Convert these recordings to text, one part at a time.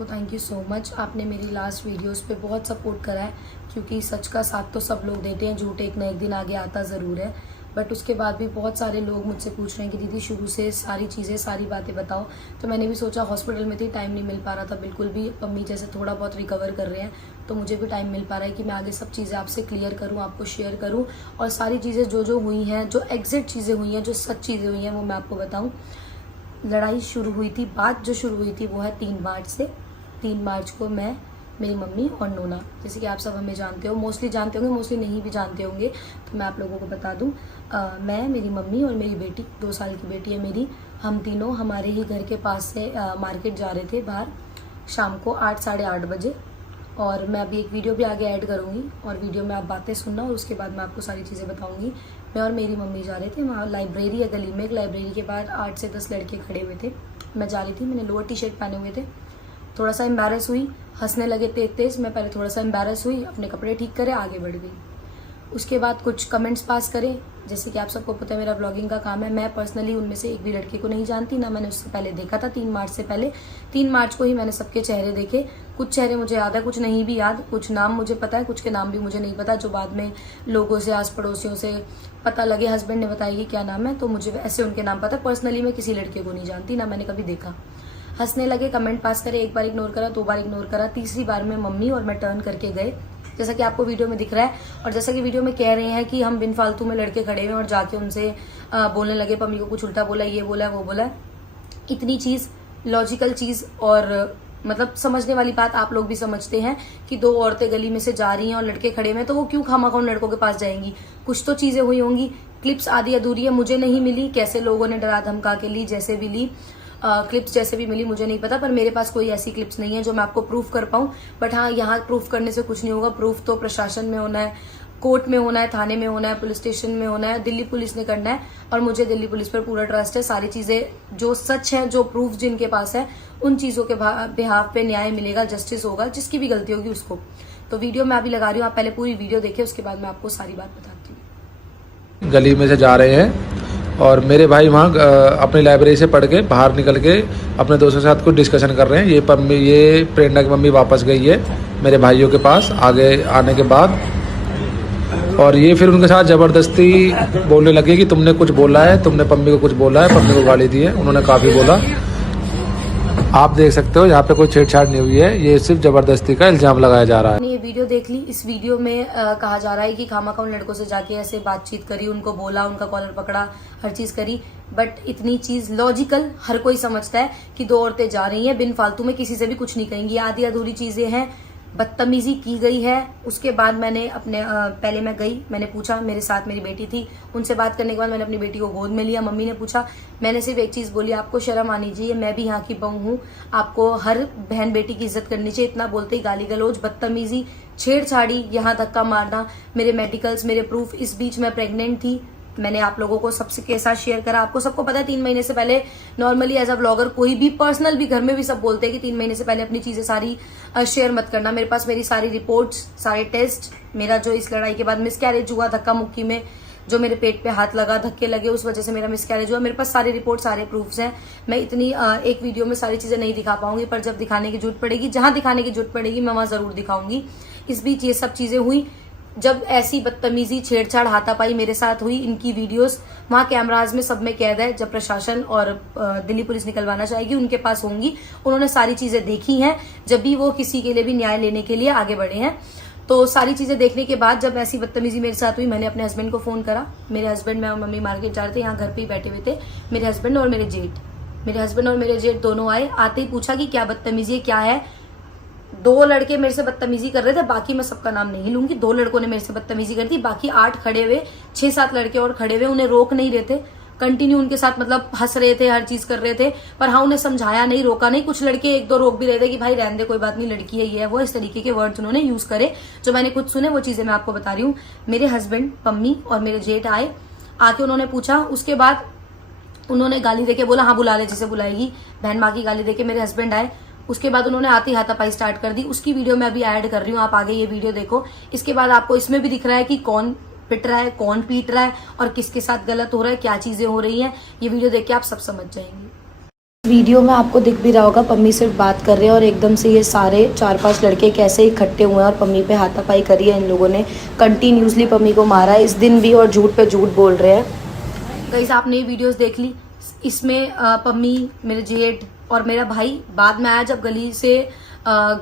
आपको thank you so much. आपने मेरी लास्ट वीडियोस पे बहुत सपोर्ट करा है, क्योंकि सच का साथ तो सब लोग देते हैं, झूठ एक ना एक दिन आगे आता ज़रूर है। बट उसके बाद भी बहुत सारे लोग मुझसे पूछ रहे हैं कि दीदी शुरू से सारी चीज़ें सारी बातें बताओ। तो मैंने भी सोचा, हॉस्पिटल में थी, टाइम नहीं मिल पा रहा था बिल्कुल भी। मम्मी जैसे थोड़ा बहुत रिकवर कर रहे हैं तो मुझे भी टाइम मिल पा रहा है कि मैं आगे सब चीज़ें आपसे क्लियर करूँ, आपको शेयर करूँ, और सारी चीज़ें जो हुई हैं, जो एग्जैक्ट चीज़ें हुई हैं, जो सच चीज़ें हुई हैं, वो मैं आपको बताऊँ। लड़ाई शुरू हुई थी, बात जो शुरू हुई थी वो है 3 मार्च से। 3 मार्च को मैं, मेरी मम्मी और नोना, जैसे कि आप सब हमें जानते हो, मोस्टली जानते होंगे, मोस्टली नहीं भी जानते होंगे, तो मैं आप लोगों को बता दूं। मैं, मेरी मम्मी और मेरी बेटी, 2 साल की बेटी है मेरी, हम तीनों हमारे ही घर के पास से मार्केट जा रहे थे बाहर, शाम को 8 साढ़े 8 बजे। और मैं अभी एक वीडियो भी आगे ऐड करूँगी, और वीडियो में आप बातें सुनना, और उसके बाद मैं आपको सारी चीज़ें बताऊँगी। मैं और मेरी मम्मी जा रहे थे वहाँ, लाइब्रेरी है गली में, एक लाइब्रेरी के बाहर 8 से 10 लड़के खड़े हुए थे। मैं जा रही थी, मैंने लोअर टी शर्ट पहने हुए थे, थोड़ा सा एम्बैरस हुई, हंसने लगे तेज। मैं पहले थोड़ा सा एम्बैरस हुई, अपने कपड़े ठीक करे, आगे बढ़ गई। उसके बाद कुछ कमेंट्स पास करें, जैसे कि आप सबको पता है मेरा ब्लॉगिंग का काम है। मैं पर्सनली उनमें से एक भी लड़के को नहीं जानती, ना मैंने उससे पहले देखा था। 3 मार्च से पहले, 3 मार्च को ही मैंने सबके चेहरे देखे। कुछ चेहरे मुझे याद है, कुछ नहीं भी याद, कुछ नाम मुझे पता है, कुछ के नाम भी मुझे नहीं पता, जो बाद में लोगों से, आस पड़ोसियों से पता लगे, हस्बैंड ने बताया कि क्या नाम है, तो मुझे ऐसे उनके नाम पता। पर्सनली मैं किसी लड़के को नहीं जानती, ना मैंने कभी देखा। हंसने लगे, कमेंट पास करे, एक बार इग्नोर करा, 2 बार इग्नोर करा, तीसरी बार में मम्मी और मैं टर्न करके गए, जैसा कि आपको वीडियो में दिख रहा है। और जैसा कि वीडियो में कह रहे हैं कि हम बिन फालतू में लड़के खड़े हुए और जाके उनसे बोलने लगे, मम्मी को कुछ उल्टा बोला, ये बोला, वो बोला। इतनी चीज, लॉजिकल चीज और मतलब समझने वाली बात आप लोग भी समझते हैं कि 2 औरतें गली में से जा रही हैं और लड़के खड़े में, तो वो क्यों खामा उन लड़कों के पास जाएंगी। कुछ तो चीजें हुई होंगी। क्लिप्स आधी अधूरी है, मुझे नहीं मिली, कैसे लोगों ने डरा धमका के ली, जैसे भी ली, क्लिप्स जैसे भी मिली मुझे नहीं पता, पर मेरे पास कोई ऐसी क्लिप्स नहीं है जो मैं आपको प्रूफ कर पाऊं। बट हाँ, यहाँ प्रूफ करने से कुछ नहीं होगा। प्रूफ तो प्रशासन में होना है, कोर्ट में होना है, थाने में होना है, पुलिस स्टेशन में होना है, दिल्ली पुलिस ने करना है। और मुझे दिल्ली पुलिस पर पूरा ट्रस्ट है। सारी चीजें जो सच है, जो प्रूफ जिनके पास है, उन चीजों के बिहाफ पे न्याय मिलेगा, जस्टिस होगा, जिसकी भी गलती होगी उसको। तो वीडियो मैं अभी लगा रही हूँ, आप पहले पूरी वीडियो देखिए, उसके बाद मैं आपको सारी बात बताती हूँ। गली में से जा रहे हैं और मेरे भाई वहाँ अपनी लाइब्रेरी से पढ़ के बाहर निकल के अपने दोस्तों के साथ कुछ डिस्कशन कर रहे हैं। ये प्रेरणा की मम्मी वापस गई है मेरे भाइयों के पास आगे आने के बाद, और ये फिर उनके साथ ज़बरदस्ती बोलने लगे कि तुमने कुछ बोला है, तुमने पम्मी को कुछ बोला है, पम्मी को गाली दी है। उन्होंने काफ़ी बोला, आप देख सकते हो यहाँ पे कोई छेड़छाड़ नहीं हुई है, ये सिर्फ जबरदस्ती का इल्जाम लगाया जा रहा है। ये वीडियो देख ली, इस वीडियो में कहा जा रहा है कि खामखा उन लड़कों से जाके ऐसे बातचीत करी, उनको बोला, उनका कॉलर पकड़ा, हर चीज करी। बट इतनी चीज लॉजिकल हर कोई समझता है कि 2 औरतें जा रही हैं, बिन फालतू में किसी से भी कुछ नहीं कहेंगी, आधी अधूरी चीजें हैं, बदतमीजी की गई है। उसके बाद मैंने अपने पहले मैं गई, मैंने पूछा, मेरे साथ मेरी बेटी थी, उनसे बात करने के बाद मैंने अपनी बेटी को गोद में लिया। मम्मी ने पूछा, मैंने सिर्फ एक चीज बोली, आपको शर्म आनी चाहिए, मैं भी यहाँ की बहू हूँ, आपको हर बहन बेटी की इज्जत करनी चाहिए। इतना बोलते ही गाली गलौज, बदतमीजी, छेड़छाड़ी, यहाँ धक्का मारना, मेरे मेडिकल्स, मेरे प्रूफ। इस बीच मैं प्रेग्नेंट थी, मैंने आप लोगों को सबसे के साथ शेयर करा। आपको सबको पता है 3 महीने से पहले नॉर्मली एज अ ब्लॉगर, कोई भी पर्सनल भी घर में भी सब बोलते हैं कि 3 महीने से पहले अपनी चीजें सारी शेयर मत करना। मेरे पास मेरी सारी रिपोर्ट्स, सारे टेस्ट, मेरा जो इस लड़ाई के बाद मिसकैरेज हुआ, धक्का मुक्की में जो मेरे पेट पे हाथ लगा, धक्के लगे, उस वजह से मेरा मिसकैरेज हुआ, मेरे पास सारी रिपोर्ट, सारे प्रूफ्स हैं। मैं इतनी एक वीडियो में सारी चीजें नहीं दिखा पाऊंगी, पर जब दिखाने की जरूरत पड़ेगी, जहां दिखाने की जरूरत पड़ेगी, मैं वहां जरूर दिखाऊंगी। इस बीच ये सब चीजें हुई, जब ऐसी बदतमीजी, छेड़छाड़, हाथापाई मेरे साथ हुई, इनकी वीडियोस वहां कैमराज में सब में कैद है। जब प्रशासन और दिल्ली पुलिस निकलवाना चाहेगी, उनके पास होंगी, उन्होंने सारी चीजें देखी हैं, जब भी वो किसी के लिए भी न्याय लेने के लिए आगे बढ़े हैं। तो सारी चीजें देखने के बाद जब ऐसी बदतमीजी मेरे साथ हुई, मैंने अपने हस्बैंड को फोन करा। मेरे हस्बैंड, मैं और मम्मी मार्केट जा रहे थे, यहाँ घर पे ही बैठे हुए थे मेरे हस्बैंड और मेरे जेठ। मेरे हस्बैंड और मेरे जेठ दोनों आए, आते ही पूछा कि क्या बदतमीजी है, क्या है। 2 लड़के मेरे से बदतमीजी कर रहे थे, बाकी मैं सबका नाम नहीं लूंगी। 2 लड़कों ने मेरे से बदतमीजी कर दी, बाकी 8 खड़े हुए, 6-7 लड़के और खड़े हुए, उन्हें रोक नहीं रहे थे, कंटिन्यू उनके साथ मतलब हंस रहे थे, हर चीज कर रहे थे। पर हाँ, उन्हें समझाया नहीं, रोका नहीं। कुछ लड़के 1-2 रोक भी रहे थे कि भाई रहने दे, कोई बात नहीं, लड़की है, ये है वो, इस तरीके के वर्ड्स उन्होंने यूज करे, जो मैंने खुद सुने, वो चीजें मैं आपको बता रही हूँ। मेरे हस्बैंड, पम्मी और मेरे जेठ आए, आके उन्होंने पूछा, उसके बाद उन्होंने गाली देके बोला, हाँ बुला ले जिसे बुलाएगी, बहन माँ की गाली देके मेरे हस्बैंड आए। उसके बाद उन्होंने आती हाथापाई स्टार्ट कर दी, उसकी वीडियो मैं अभी ऐड कर रही हूँ, आप आगे ये वीडियो देखो। इसके बाद आपको इसमें भी दिख रहा है कि कौन पिट रहा है, कौन पीट रहा है और किसके साथ गलत हो रहा है, क्या चीजें हो रही हैं। ये वीडियो देख के आप सब समझ जाएंगे। वीडियो में आपको दिख भी रहा होगा पम्मी सिर्फ बात कर रहे हैं और एकदम से ये सारे 4-5 लड़के कैसे इकट्ठे हुए हैं और पम्मी पे हाथापाई करी है। इन लोगों ने कंटिन्यूसली पम्मी को मारा है इस दिन भी और झूठ पे झूठ बोल रहे हैं। गाइस आपने ये वीडियोस देख ली। इसमें पम्मी, मेरे जेठ और मेरा भाई बाद में आया जब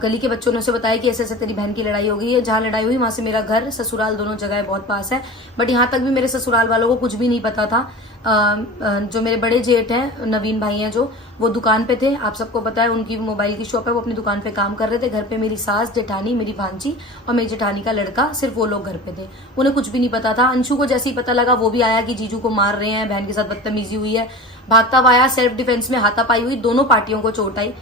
गली के बच्चों ने उसे बताया कि ऐसे ऐसे तेरी बहन की लड़ाई हो गई है। जहाँ लड़ाई हुई वहां से मेरा घर ससुराल दोनों जगह बहुत पास है, बट यहाँ तक भी मेरे ससुराल वालों को कुछ भी नहीं पता था। जो मेरे बड़े जेठ हैं, नवीन भाई हैं, जो वो दुकान पे थे। आप सबको पता है उनकी मोबाइल की शॉप है, वो अपनी दुकान पे काम कर रहे थे। घर पे मेरी सास, जेठानी, मेरी भांजी और मेरी जेठानी का लड़का, सिर्फ वो लोग घर पे थे। उन्हें कुछ भी नहीं पता था। अंशु को जैसे ही पता लगा वो भी आया कि जीजू को मार रहे हैं, बहन के साथ बदतमीजी हुई है, भागता हुआ आया। सेल्फ डिफेंस में हाथापाई हुई, दोनों पार्टियों को चोट आई,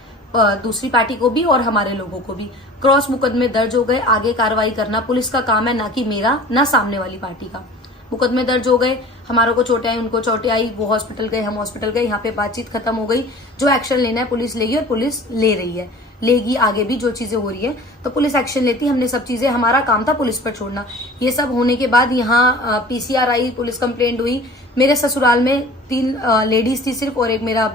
दूसरी पार्टी को भी और हमारे लोगों को भी। क्रॉस मुकदमे दर्ज हो गए। आगे कार्रवाई करना पुलिस का काम है, ना कि मेरा, ना सामने वाली पार्टी का। मुकदमे दर्ज हो गए, हमारों को चोटें आई, उनको चोटें आई, वो हॉस्पिटल गए, हम हॉस्पिटल गए। यहाँ पे बातचीत खत्म हो गई। जो एक्शन लेना है पुलिस लेगी और पुलिस ले रही है, लेगी आगे भी। जो चीजें हो रही है तो पुलिस एक्शन लेती। हमने सब चीजें, हमारा काम था पुलिस पर छोड़ना। ये सब होने के बाद यहाँ PCR आई, पुलिस कंप्लेंट हुई। मेरे ससुराल में 3 लेडीज थी सिर्फ और एक मेरा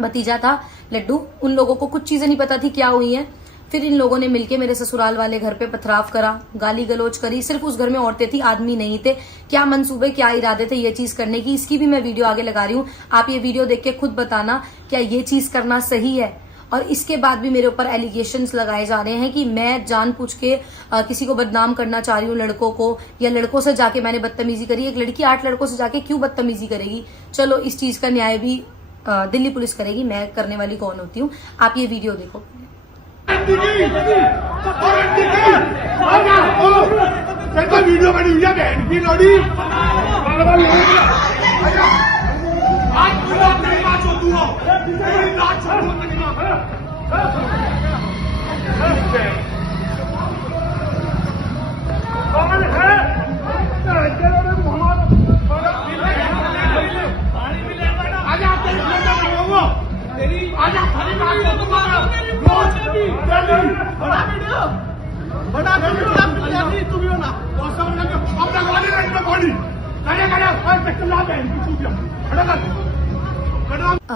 भतीजा था लड्डू। उन लोगों को कुछ चीजें नहीं पता थी क्या हुई हैं। फिर इन लोगों ने मिलके मेरे ससुराल वाले घर पे पथराव करा, गाली गलोच करी। सिर्फ उस घर में औरतें थी, आदमी नहीं थे। क्या मंसूबे, क्या इरादे थे ये चीज करने की, इसकी भी मैं वीडियो आगे लगा रही हूँ। आप ये वीडियो देख के खुद बताना क्या ये चीज करना सही है। और इसके बाद भी मेरे ऊपर एलिगेशंस लगाए जा रहे हैं कि मैं जानबूझ के किसी को बदनाम करना चाह रही हूँ, लड़कों को, या लड़कों से जाके मैंने बदतमीजी करी। एक लड़की 8 लड़कों से जाके क्यों बदतमीजी करेगी? चलो इस चीज का न्याय भी दिल्ली पुलिस करेगी, मैं करने वाली कौन होती हूँ। आप ये वीडियो देखो। वीडियो बनी हुई है बहन की लोड़ी।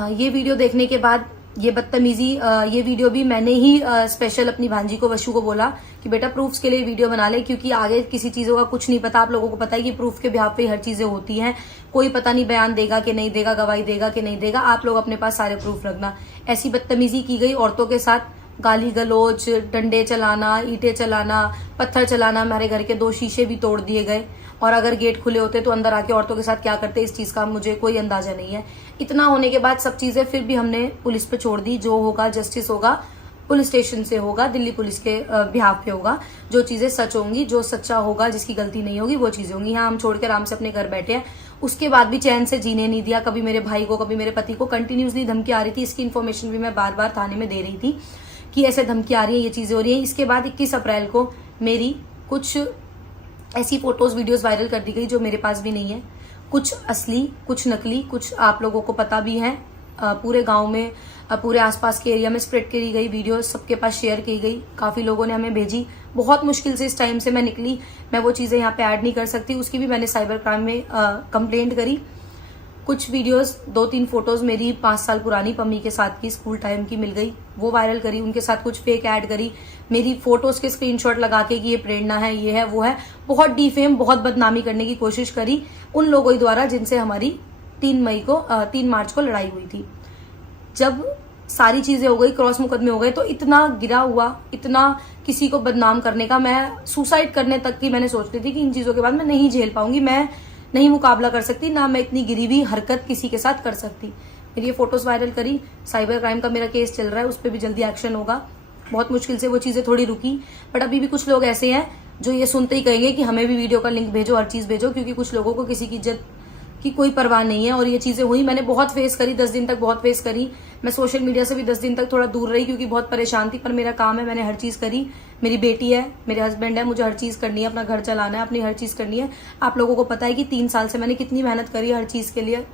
ये वीडियो देखने के बाद ये बदतमीजी, ये वीडियो भी मैंने ही स्पेशल अपनी भांजी को, वशु को बोला कि बेटा प्रूफ्स के लिए वीडियो बना ले, क्योंकि आगे किसी चीजों का कुछ नहीं पता। आप लोगों को पता है कि प्रूफ के बिहाफ पे हर चीजें होती हैं। कोई पता नहीं बयान देगा कि नहीं देगा, गवाही देगा कि नहीं देगा। आप लोग अपने पास सारे प्रूफ रखना। ऐसी बदतमीजी की गई औरतों के साथ, गाली गलोच, डंडे चलाना, ईंटें चलाना, पत्थर चलाना। हमारे घर के 2 शीशे भी तोड़ दिए गए। और अगर गेट खुले होते तो अंदर आके औरतों के साथ क्या करते, इस चीज का मुझे कोई अंदाजा नहीं है। इतना होने के बाद सब चीजें फिर भी हमने पुलिस पे छोड़ दी। जो होगा जस्टिस होगा, पुलिस स्टेशन से होगा, दिल्ली पुलिस के बिहाफ पे होगा। जो चीजें सच होंगी, जो सच्चा होगा, जिसकी गलती नहीं होगी, वो चीजें होंगी। यहाँ हम छोड़ के आराम से अपने घर बैठे हैं। उसके बाद भी चैन से जीने नहीं दिया। कभी मेरे भाई को, कभी मेरे पति को कंटिन्यूसली धमकी आ रही थी। इसकी इन्फॉर्मेशन भी मैं बार बार थाने में दे रही थी कि ऐसे धमकी आ रही है, ये चीजें हो रही है। इसके बाद 21 अप्रैल को मेरी कुछ ऐसी फोटोज, वीडियोस वायरल कर दी गई जो मेरे पास भी नहीं है। कुछ असली, कुछ नकली, कुछ आप लोगों को पता भी है। पूरे गांव में, पूरे आसपास के एरिया में स्प्रेड करी गई वीडियो सबके पास शेयर की गई। काफी लोगों ने हमें भेजी। बहुत मुश्किल से इस टाइम से मैं निकली। मैं वो चीजें यहाँ पे ऐड नहीं कर सकती। उसकी भी मैंने साइबर क्राइम में कंप्लेंट करी। कुछ वीडियोस, 2-3 फोटोज मेरी 5 साल पुरानी पम्मी के साथ की, स्कूल टाइम की मिल गई, वो वायरल करी। उनके साथ कुछ फेक ऐड करी, मेरी फोटोज के स्क्रीनशॉट लगा के कि ये प्रेरणा है, ये है, वो है। बहुत डिफेम, बहुत बदनामी करने की कोशिश करी उन लोगों द्वारा जिनसे हमारी 3 मार्च को लड़ाई हुई थी। जब सारी चीजें हो गई, क्रॉस मुकदमे हो गए, तो इतना गिरा हुआ, इतना किसी को बदनाम करने का, मैं सुसाइड करने तक की मैंने सोच ली थी कि इन चीजों के बाद मैं नहीं झेल पाऊंगी, मैं नहीं मुकाबला कर सकती, ना मैं इतनी गिरी हुई हरकत किसी के साथ कर सकती। फिर ये फोटोज वायरल करी। साइबर क्राइम का मेरा केस चल रहा है, उस पर भी जल्दी एक्शन होगा। बहुत मुश्किल से वो चीजें थोड़ी रुकी, बट अभी भी कुछ लोग ऐसे हैं जो ये सुनते ही कहेंगे कि हमें भी वीडियो का लिंक भेजो, हर चीज भेजो, क्योंकि कुछ लोगों को किसी की इज्जत की कोई परवाह नहीं है। और ये चीजें हुई, मैंने बहुत फेस करी, 10 दिन तक बहुत फेस करी। मैं सोशल मीडिया से भी 10 दिन तक थोड़ा दूर रही क्योंकि बहुत परेशान थी, पर मेरा काम है, मैंने हर चीज करी। मेरी बेटी है, मेरे हस्बैंड है, मुझे हर चीज करनी है, अपना घर चलाना है, अपनी हर चीज करनी है। आप लोगों को पता है कि 3 साल से मैंने कितनी मेहनत करी है हर चीज के लिए।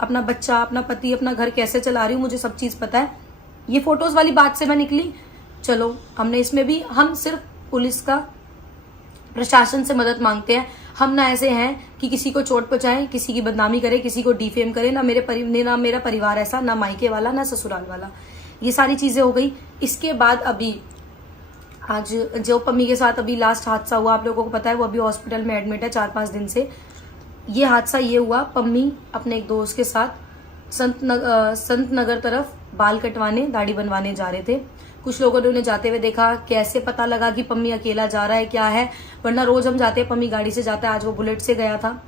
अपना बच्चा, अपना पति, अपना घर कैसे चला रही हूँ, मुझे सब चीज पता है। ये फोटोज वाली बात से मैं निकली। चलो, हमने इसमें भी, हम सिर्फ प्रशासन से मदद मांगते हैं। हम ना ऐसे हैं कि किसी को चोट पहुंचाएं, किसी की बदनामी करें, किसी को डिफेम करें। ना मेरा परिवार ऐसा, ना मायके वाला, ना ससुराल वाला। ये सारी चीजें हो गई। इसके बाद अभी आज जो पम्मी के साथ अभी लास्ट हादसा हुआ, आप लोगों को पता है, वो अभी हॉस्पिटल में एडमिट है 4-5 दिन से। ये हादसा ये हुआ, पम्मी अपने एक दोस्त के साथ संत नगर तरफ बाल कटवाने, दाढ़ी बनवाने जा रहे थे। कुछ लोगों ने उन्हें जाते हुए देखा। कैसे पता लगा कि पम्मी अकेला जा रहा है, क्या है, वरना रोज हम जाते हैं, पम्मी गाड़ी से जाता है, आज वो बुलेट से गया था।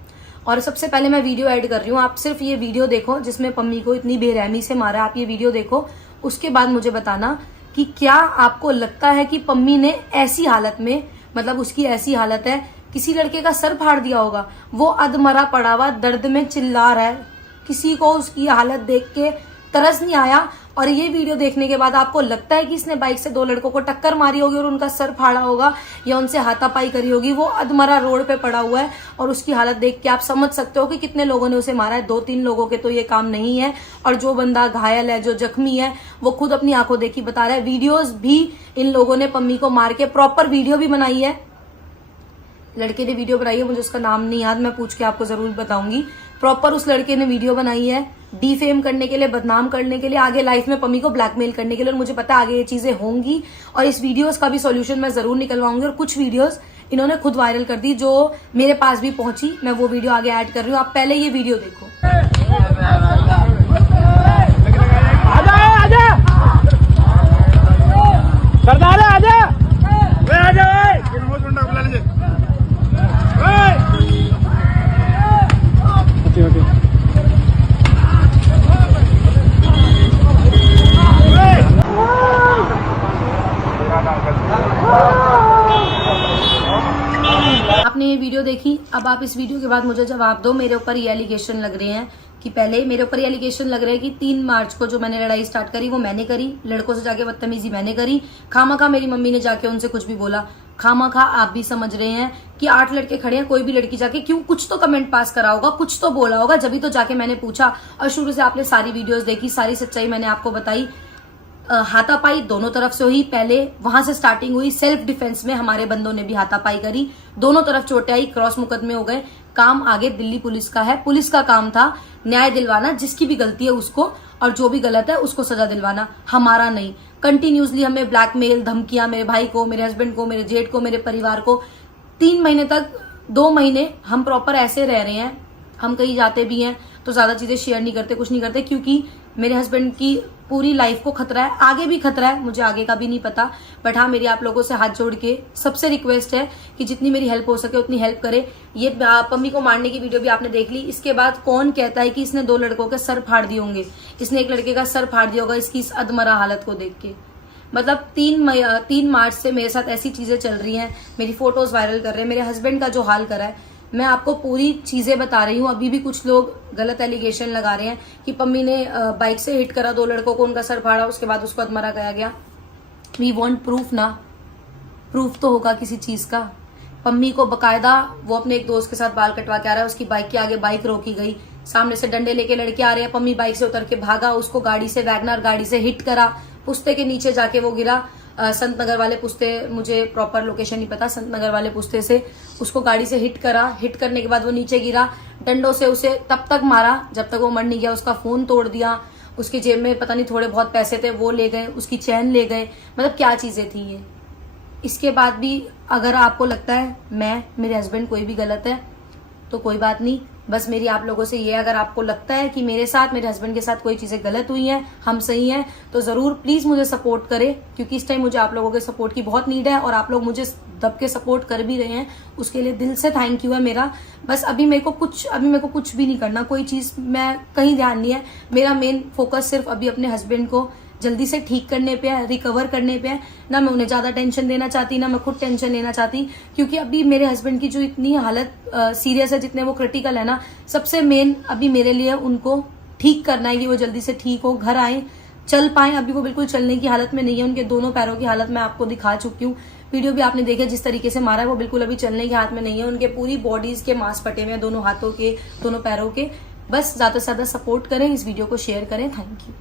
और सबसे पहले मैं वीडियो ऐड कर रही हूँ, आप सिर्फ ये वीडियो देखो जिसमें पम्मी को इतनी बेरहमी से मारा। आप ये वीडियो देखो, उसके बाद मुझे बताना कि क्या आपको लगता है कि पम्मी ने ऐसी हालत में, मतलब उसकी ऐसी हालत है, किसी लड़के का सर फाड़ दिया होगा, वो अधमरा पड़ा हुआ दर्द में चिल्ला रहा है, किसी को उसकी हालत देख के तरस नहीं आया। और ये वीडियो देखने के बाद आपको लगता है कि इसने बाइक से 2 लड़कों को टक्कर मारी होगी और उनका सर फाड़ा होगा या उनसे हाथापाई करी होगी। वो अधमरा रोड पे पड़ा हुआ है और उसकी हालत देख के आप समझ सकते हो कि कितने लोगों ने उसे मारा है। 2-3 लोगों के तो ये काम नहीं है। और जो बंदा घायल है, जो जख्मी है, वो खुद अपनी आंखों देखी बता रहा है। वीडियोज भी इन लोगों ने पम्मी को मार के प्रॉपर वीडियो भी बनाई है। लड़के ने वीडियो बनाई है, मुझे उसका नाम नहीं याद, मैं पूछ के आपको जरूर बताऊंगी। प्रॉपर उस लड़के ने वीडियो बनाई है डिफेम करने के लिए, बदनाम करने के लिए, आगे लाइफ में पम्मी को ब्लैकमेल करने के लिए। और मुझे पता है आगे ये चीजें होंगी और इस वीडियोस का भी सॉल्यूशन मैं जरूर निकलवाऊंगी। और कुछ वीडियोस इन्होंने खुद वायरल कर दी जो मेरे पास भी पहुंची, मैं वो वीडियो आगे ऐड कर रही हूँ। आप पहले ये वीडियो देखो। आपने ये वीडियो देखी, अब आप इस वीडियो के बाद मुझे जवाब दो। मेरे ऊपर ये एलिगेशन लग रहे हैं कि पहले मेरे ऊपर ये एलिगेशन लग रहा है कि 3 मार्च को जो मैंने लड़ाई स्टार्ट करी वो मैंने करी, लड़कों से जाके बदतमीजी मैंने करी। खामखा मेरी मम्मी ने जाके उनसे कुछ भी बोला। खामखा आप भी समझ रहे हैं कि 8 लड़के खड़े हैं, कोई भी लड़की जाके क्यों, कुछ तो कमेंट पास करा होगा, कुछ तो बोला होगा, जब भी तो जाके मैंने पूछा। और शुरू से आपने सारी वीडियोस देखी, सारी सच्चाई मैंने आपको बताई। हाथापाई दोनों तरफ से हुई, पहले वहां से स्टार्टिंग हुई। सेल्फ डिफेंस में हमारे बंदों ने भी हाथापाई करी, दोनों तरफ चोटें आई, क्रॉस मुकदमे हो गए। काम आगे दिल्ली पुलिस का है, पुलिस का काम था न्याय दिलवाना, जिसकी भी गलती है उसको, और जो भी गलत है उसको सजा दिलवाना, हमारा नहीं। कंटिन्यूसली हमें ब्लैकमेल, धमकियां, मेरे भाई को, मेरे हस्बैंड को, मेरे जेठ को, मेरे परिवार को। 3 महीने तक, 2 महीने हम प्रॉपर ऐसे रह रहे हैं। हम कहीं जाते भी हैं तो ज्यादा चीजें शेयर नहीं करते, कुछ नहीं करते, क्योंकि मेरे हस्बैंड की पूरी लाइफ को खतरा है, आगे भी खतरा है, मुझे आगे का भी नहीं पता। बट हाँ, मेरी आप लोगों से हाथ जोड़ के सबसे रिक्वेस्ट है कि जितनी मेरी हेल्प हो सके उतनी हेल्प करे। ये पम्मी को मारने की वीडियो भी आपने देख ली। इसके बाद कौन कहता है कि इसने 2 लड़कों के सर फाड़ दिए होंगे, इसने एक लड़के का सर फाड़ दिया होगा इसकी इस अधमरा हालत को देख के। मतलब 3 मार्च से मेरे साथ ऐसी चीजें चल रही हैं, मेरी फोटोज वायरल कर रहे हैं, मेरे हस्बैंड का जो हाल करा है, मैं आपको पूरी चीजें बता रही हूँ। अभी भी कुछ लोग गलत एलिगेशन लगा रहे हैं कि पम्मी ने बाइक से हिट करा 2 लड़कों को, उनका सर फाड़ा, उसके बाद उसको अधमरा कराया गया। वी वांट प्रूफ ना, प्रूफ तो होगा किसी चीज का। पम्मी को बकायदा वो अपने एक दोस्त के साथ बाल कटवा के आ रहा है, उसकी बाइक के आगे बाइक रोकी गई, सामने से डंडे लेके लड़के आ रहे हैं, पम्मी बाइक से उतर के भागा, उसको गाड़ी से, वैगनर गाड़ी से हिट करा, पुश्ते के नीचे जाके वो गिरा। संत नगर वाले पुश्ते, मुझे प्रॉपर लोकेशन नहीं पता, संत नगर वाले पुश्ते से उसको गाड़ी से हिट करा। हिट करने के बाद वो नीचे गिरा, डंडों से उसे तब तक मारा जब तक वो मर नहीं गया। उसका फोन तोड़ दिया, उसकी जेब में पता नहीं थोड़े बहुत पैसे थे वो ले गए, उसकी चैन ले गए, मतलब क्या चीजें थी ये। इसके बाद भी अगर आपको लगता है मेरे हस्बैंड कोई भी गलत है तो कोई बात नहीं, बस मेरी आप लोगों से ये, अगर आपको लगता है कि मेरे साथ, मेरे हस्बैंड के साथ कोई चीजें गलत हुई हैं, हम सही हैं, तो जरूर प्लीज मुझे सपोर्ट करें, क्योंकि इस टाइम मुझे आप लोगों के सपोर्ट की बहुत नीड है और आप लोग मुझे दब के सपोर्ट कर भी रहे हैं, उसके लिए दिल से थैंक यू है मेरा। बस अभी मेरे को कुछ भी नहीं करना, कोई चीज मैं कहीं ध्यान नहीं है। मेरा मेन फोकस सिर्फ अभी अपने हस्बैंड को जल्दी से ठीक करने पे है, रिकवर करने पे है। ना मैं उन्हें ज्यादा टेंशन देना चाहती, ना मैं खुद टेंशन लेना चाहती, क्योंकि अभी मेरे हस्बैंड की जो इतनी हालत सीरियस है, जितने वो क्रिटिकल है ना, सबसे मेन अभी मेरे लिए उनको ठीक करना है कि वो जल्दी से ठीक हो, घर आए, चल पाए। अभी वो बिल्कुल चलने की हालत में नहीं है, उनके दोनों पैरों की हालत मैं आपको दिखा चुकी हूँ, वीडियो भी आपने देखा जिस तरीके से मारा है, वो बिल्कुल अभी चलने के हाथ में नहीं है। उनके पूरी बॉडीज के मांस फटे हुए हैं, दोनों हाथों के, दोनों पैरों के। बस ज्यादा से ज्यादा सपोर्ट करें, इस वीडियो को शेयर करें। Thank you.